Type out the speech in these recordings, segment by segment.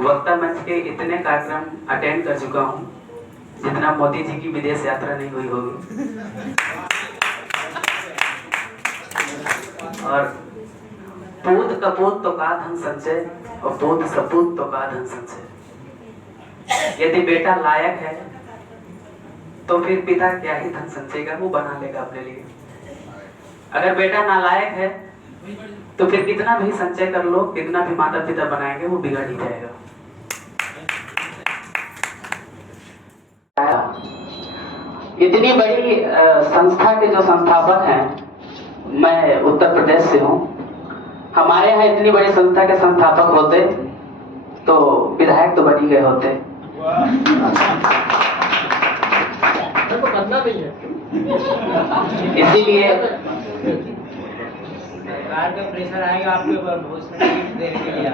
वक्ता मंच के इतने कार्यक्रम अटेंड कर चुका हूँ जितना मोदी जी की विदेश यात्रा नहीं हुई होगी। और पूत कपूत तो का धन संचय और पूत सपूत तो का धन संचय। यदि बेटा लायक है तो फिर पिता क्या ही धन संचय का वो बना लेगा अपने लिए। अगर बेटा नालायक है तो फिर कितना भी संचय कर लो, कितना भी माता पिता बनाएंगे, वो बिगड़ ही जाएगा। इतनी बड़ी संस्था के जो संस्थापक हैं, मैं उत्तर प्रदेश से हूँ। हमारे यहाँ इतनी बड़ी संस्था के संस्थापक होते तो विधायक तो बन ही गए होते। करना नहीं है, इसीलिए सरकार का प्रेशर आएगा आपके ऊपर बहुत देने के लिए।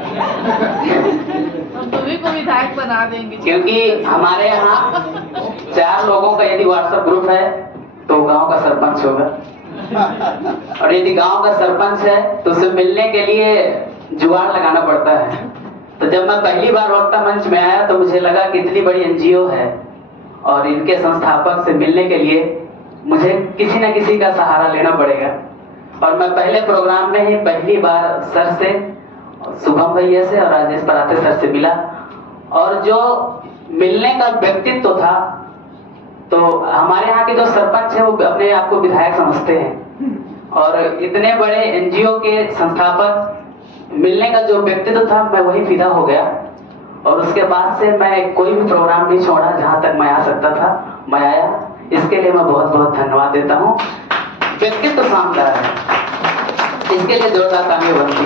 हम तुम्ही को विधायक बना देंगे। क्योंकि हमारे यहाँ 4 लोगों का यदि व्हाट्सएप ग्रुप है तो गांव का सरपंच होगा, और यदि गांव का सरपंच है तो उसे मिलने के लिए जुगाड़ लगाना पड़ता है। तो जब मैं पहली बार वक्ता मंच में आया तो मुझे लगा कि इतनी बड़ी एनजीओ है और इनके संस्थापक से मिलने के लिए मुझे किसी न किसी का सहारा लेना पड़ेगा। और मैं पहले प्रोग्राम में ही पहली बार सर से, शुभम भैया से और राजेश पराते सर से मिला, और जो मिलने का व्यक्तित्व था, तो हमारे यहाँ के जो सरपंच है वो अपने आप को विधायक समझते हैं, और इतने बड़े एनजीओ के संस्थापक मिलने का जो व्यक्तित्व था, मैं वही फिदा हो गया। और उसके बाद से मैं कोई भी प्रोग्राम नहीं छोड़ा, जहां तक मैं आ सकता था मैं आया। इसके लिए मैं बहुत बहुत धन्यवाद देता हूँ। व्यक्तित्व तो शानदार है, इसके लिए जोरदार तालियां बनती।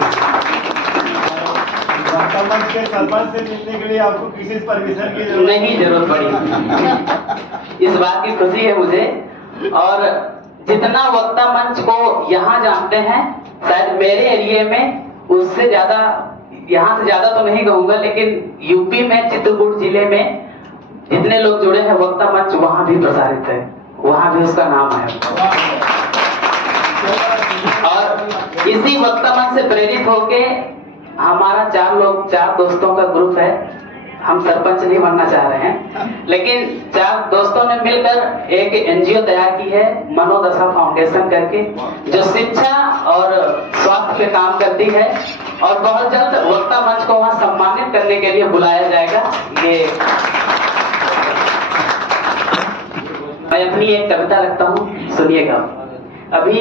के सरपंच से मिलने के लिए आपको किसी परमिशन की जरूरत नहीं जरूरत पड़ी। इस बात की खुशी है मुझे। और जितना वक्ता मंच को यहाँ जानते हैं, शायद मेरे एरिया में उससे ज्यादा, यहाँ से ज्यादा तो नहीं कहूंगा, लेकिन यूपी में चित्रकूट जिले में जितने लोग जुड़े हैं वक्ता मंच वहां भी प्रसारित है, वहां भी उसका नाम है। और इसी वक्ता मंच से प्रेरित होके हमारा 4 दोस्तों का ग्रुप है। हम सरपंच नहीं बनना चाह रहे हैं, लेकिन 4 दोस्तों ने मिलकर एक एनजीओ तैयार की है, मनोदशा फाउंडेशन करके, जो शिक्षा और स्वास्थ्य पे काम करती है। और बहुत जल्द वक्ता मंच को वहां सम्मानित करने के लिए बुलाया जाएगा। ये मैं अपनी एक कविता रखता हूँ, सुनिएगा। अभी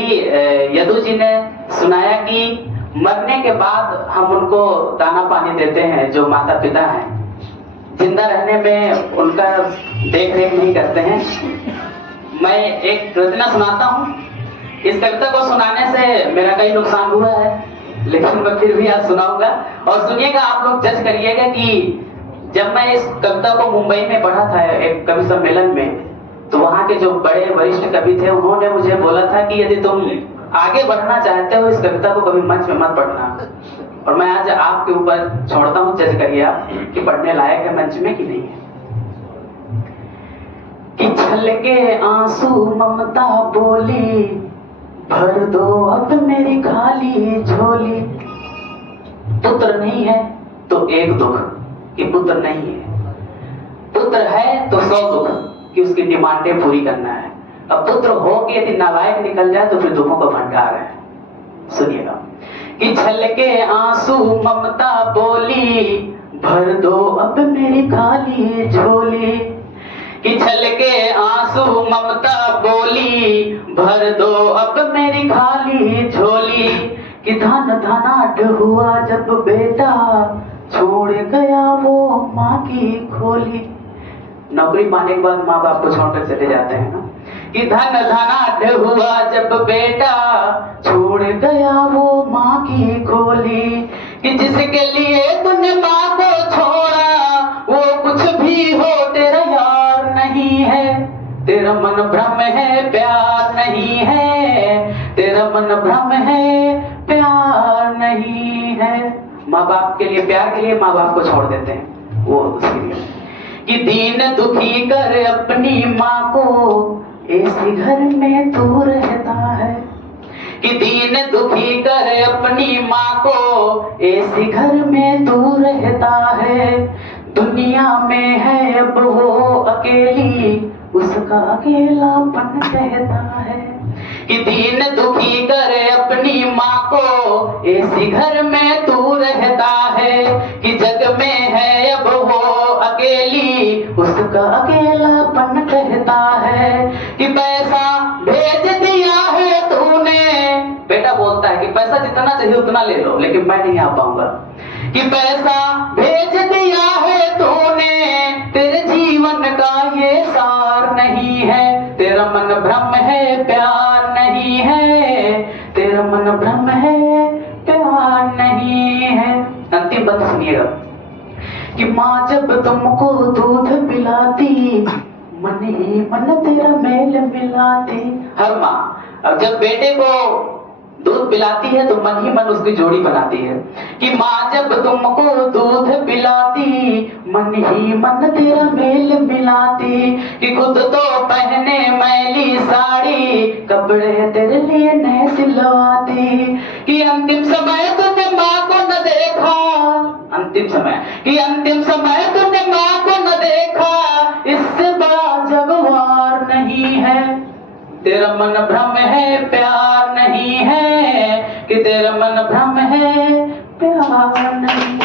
यदु जी ने सुनाया कि मरने के बाद हम उनको दाना पानी देते हैं, जो माता पिता हैं, जिंदा रहने में उनका देख रेख नहीं करते हैं। मैं एक रचना सुनाता हूँ। इस कविता को सुनाने से मेरा कई नुकसान हुआ है, लेकिन मैं फिर भी आज सुनाऊंगा। और सुनिएगा, आप लोग जज करिएगा कि जब मैं इस कविता को मुंबई में पढ़ा था एक कवि सम्मेलन में, तो वहाँ के जो बड़े वरिष्ठ कवि थे, उन्होंने मुझे बोला था कि यदि तुम आगे बढ़ना चाहते हो, इस कविता को कभी मंच में मत पढ़ना। और मैं आज आपके ऊपर छोड़ता हूँ, जज करिए आप कि पढ़ने लायक है मंच में कि नहीं है। कि छलके आंसू ममता बोली, भर दो अब मेरी खाली झोली। पुत्र नहीं है तो एक दुख कि पुत्र नहीं है, पुत्र है तो 100 दुख कि उसकी डिमांडें पूरी करना है। अब पुत्र हो कि यदि नालायक निकल जाए तो फिर दुखों का भंडार है। सुनिएगा कि छलके आंसू ममता बोली, भर दो अब मेरी खाली झोली। कि छलके आंसू ममता बोली, भर दो अब मेरी खाली झोली। कि धन धनाढ्य हुआ जब बेटा, छोड़ गया वो माँ की खोली। नौकरी पाने के बाद माँ बाप को छोड़कर चले जाते हैं ना। कि धन धनाढ्य हुआ जब बेटा, छोड़ गया वो माँ की खोली। कि जिसके लिए तूने माँ को छोड़ा, वो कुछ भी हो तेरा यार नहीं है। तेरा मन भ्रम है प्यार नहीं है, तेरा मन भ्रम है प्यार नहीं है। माँ बाप के लिए, प्यार के लिए माँ बाप को छोड़ देते हैं वो उसके लिए। कि दीन दुखी कर अपनी माँ को, ऐसे घर में तू रहता है। कि दीन दुखी कर अपनी माँ को, ऐसे घर में तू रहता कहता है दुनिया में है अब वो अकेली, उसका अकेलापन कहता है कि दीन दुखी करे अपनी माँ को, ऐसी घर में तू रहता है कि जग में है अब वो अकेली, उसका अकेलापन कहता है कि पैसा भेज दिया है तूने। बेटा बोलता है कि पैसा जितना चाहिए उतना ले लो, लेकिन मैं नहीं आ पाऊंगा। कि पैसा भेज दिया है तूने, तेरे जीवन का ये सार नहीं है, तेरा मन भ्रम है प्यार नहीं है, तेरा मन भ्रम है प्यार नहीं है। अंतिम बात सुनिएगा कि माँ जब तुमको दूध पिलाती, मन ही मन तेरा मेल मिलाती। हर माँ अब जब बेटे को दूध पिलाती है तो मन ही मन उसकी जोड़ी बनाती है। कि माँ जब तुमको दूध पिलाती, मन ही मन तेरा मेल मिलाती। कि खुद तो पहने मैली साड़ी, कपड़े तेरे लिए नए सिलवाती। कि अंतिम समय तूने माँ को न देखा, अंतिम समय कि अंतिम समय तूने माँ को न देखा, इससे बड़ा जगवार नहीं है। तेरा मन भ्रम है प्यार नहीं है, कि तेरा मन भ्रम है प्यार नहीं।